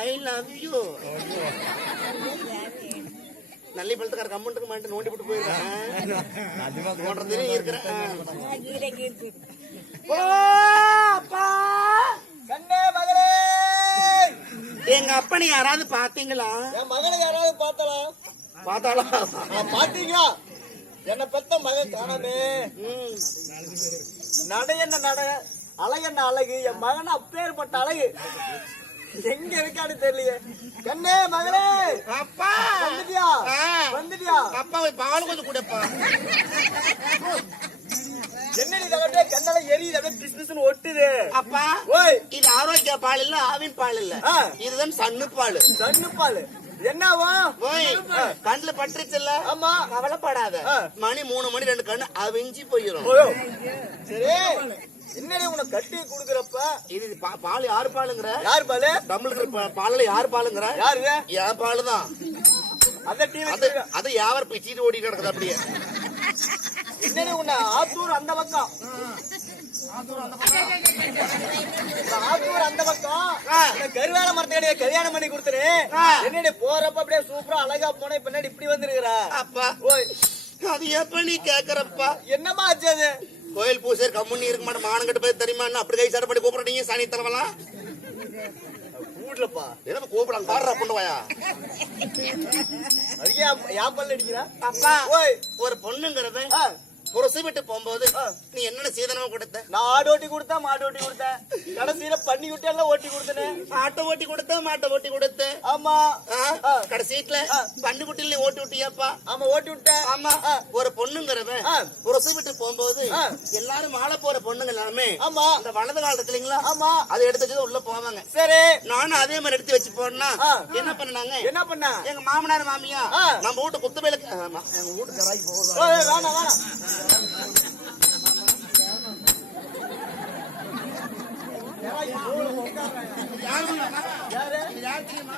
I love you. நல்லி பழத்துக்கார கம்மன்ட்டுக்கு மாட்டு நோண்டி போட்டு போயிருக்கேன். எங்க அப்பனை யாராவது பாத்தீங்களா? என் மகனை யாராவது பார்த்தாளா? பாத்தீங்களா? என்ன பெத்த மகன் காணாமே. நட என்ன நட, அழகு என்ன அழகு. என் மகன் அப்பேற்பட்ட அழகு எங்க இருக்கான்னு தெரியலையே. கண்ணே மகளே, அப்பா வந்துட்டியா? அப்பா பால் கொஞ்சம் கூடப்பா. என்ன நீ தகட்டே கண்ணால எரியுது, அப்படியே பிஸ்பிஸ்னு ஒட்டுது. அப்பா இது ஆரோக்கிய பால் இல்ல, ஆவின் பால் இல்ல, இதுதான் சன்னு பால். என்னவா கண்ணுல பட்டுருச்சுல்ல? ஆமா. கவலைப்படாத, மணி 3 மணி 2 கண்ணு அவிஞ்சி போயிடும். சரி, என்னடி உனக்கு கட்டி குடுக்கறப்ப இது பால் யாரு பாலுங்கிற? யார் பாலு? தமிழுக்கு பால்ல யாரு பாலுங்கிற? யாரு? என் பாலுதான். அது யாவர் போய் சீட்டு ஓடி கிடக்குது அப்படியே. என்னடி உன்ன ஆத்தூர் அந்த பக்கம் ஆத்தூர் அந்த பக்கம் ஆ. இந்த கருவேல மரத்தடிய கல்யாணம் பண்ணி கொடுத்துரு. ஆ. என்னடி போறப்ப அப்படியே சூப்பரா அழகா போன பின்னாடி இப்படி வந்துருக்குற. அப்பா ஓய் அது எப்ப நீ கேக்குறப்பா என்னமா ஆச்சு அது? கோயில் பூசை கம்முன்னு இருக்க மாட்டேன் மானங்கிட்ட போய் தெரியுமா அப்படி கை சாட பண்ணி கூப்பிடுறீங்க சனி தலைவலாம் கூடலப்பா என்ன கூப்பிடாங்க பாடுறா பொண்ணுவாயா அதுக்கு யா பல்ல அடிக்கிறா? அப்பா ஓய் ஒரு பொண்ணுங்கிறது ஆ. புரசு விட்டு போகும்போது நீ என்னென்ன சீதனமா கொடுத்த நான் ஆடு ஓட்டி கொடுத்தேன், மாடு ஓட்டி கொடுத்தேன், கடைசியில பண்ணி விட்டு எல்லாம் ஓட்டி கொடுத்தேன். ஆட்டை ஓட்டி கொடுத்த மாட்டை ஓட்டி கொடுத்த ஆமா கடைசீட்ல பண்டு குட்டில ஓட்டி விட்டியாப்பா ஆமா ஓட்டி விட்டேன். ஆமா ஒரு பொண்ணுங்கிறவன் ஆ. புரசு விட்டு போகும்போது ஆ. எல்லாரும் மாலை போற பொண்ணுங்க எல்லாருமே ஆமா அந்த வலது கால இருக்கு இல்லைங்களா ஆமா அதை எடுத்து வச்சு உள்ள போவாங்க சரி நானும் அதே மாதிரி எடுத்து வச்சு போனா ஆ. என்ன பண்ணாங்க என்ன பண்ண? எங்க மாமனார் மாமியா ஆ. நம்ம வீட்டு குத்துவேலுக்கு எங்க வீட்டு கராய்க்கு போகுது ஓய், வேணாம் வேணாம் யாரு யாரு? யாரு தெரியுமா